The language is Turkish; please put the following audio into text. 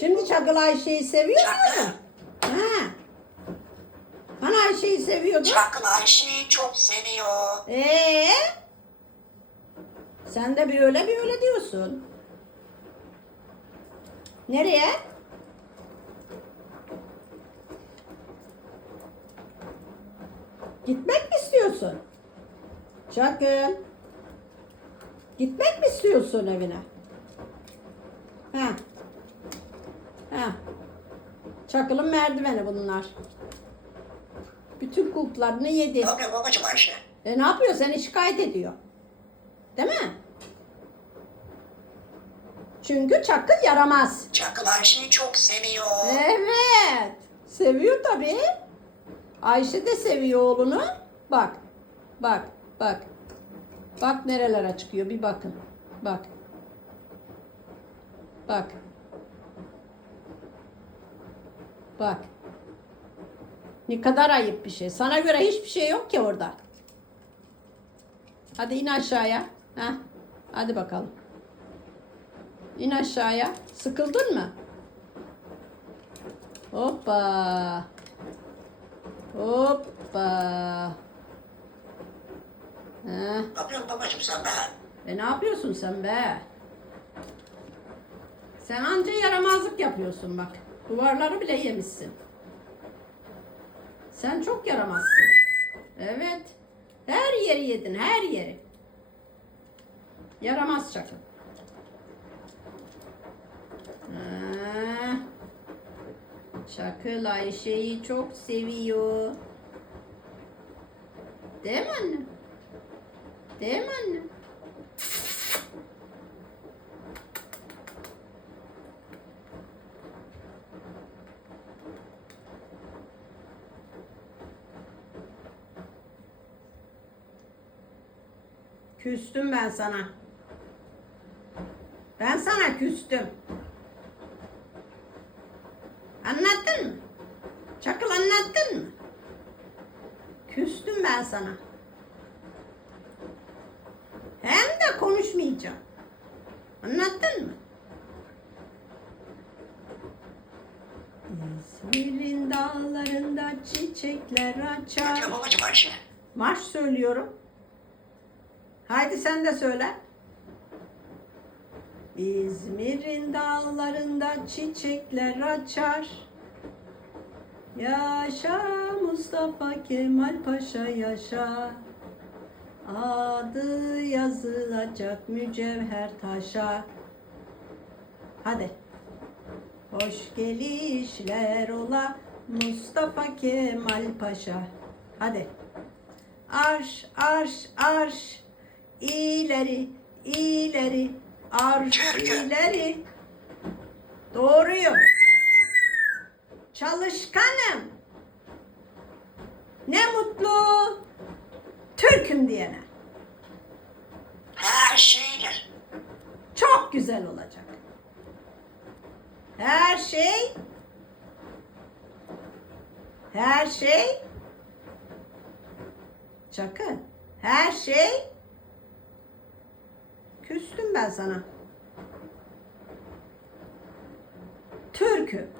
Şimdi Çakıl Ayşe'yi seviyor musun? Ha. Hani Ayşe'yi seviyordun? Çakıl Ayşe'yi çok seviyor. Ee? Sen de bir öyle bir öyle diyorsun. Nereye? Gitmek mi istiyorsun? Çakıl. Gitmek mi istiyorsun evine? Ha. Ha. Çakıl'ın merdiveni bunlar. Bütün kulplarını yedi. Ne yapıyor babacım Ayşe? E ne yapıyor? Seni şikayet ediyor. Değil mi? Çünkü Çakıl yaramaz. Çakıl Ayşe'yi çok seviyor. Evet. Seviyor tabii. Ayşe de seviyor oğlunu. Bak. Bak. Bak. Bak nerelere çıkıyor bir bakın. Bak. Bak. Bak. Ne kadar ayıp bir şey. Sana göre hiçbir şey yok ki orada. Hadi in aşağıya. Heh. Hadi bakalım. İn aşağıya. Sıkıldın mı? Hoppa. Hoppa. Heh. Ne yapıyorsun babacım sen be? E ne yapıyorsun sen be? Sen anca yaramazlık yapıyorsun bak. Duvarları bile yemişsin. Sen çok yaramazsın. Evet. Her yeri yedin, her yeri. Yaramaz çakın. Ha. Çakıl Ayşe'yi çok seviyor. Değil mi annem? Değil mi annem? Küstüm ben sana. Ben sana küstüm. Anlattın mı? Çakıl anlattın mı? Küstüm ben sana. Hem de konuşmayacağım. Anlattın mı? İzmir'in dağlarında çiçekler açar. Marş söylüyorum. Haydi sen de söyle. İzmir'in dağlarında çiçekler açar. Yaşa Mustafa Kemal Paşa yaşa. Adı yazılacak mücevher taşa. Hadi. Hoş gelişler ola Mustafa Kemal Paşa. Hadi. Arş, arş, arş. İleri, ileri. Arş, ileri. Doğruyum. Çalışkanım. Ne mutlu. Türk'üm diyene. Her şeyle. Çok güzel olacak. Her şey her şey Çakın. Her şey ben sana. Türk'üm.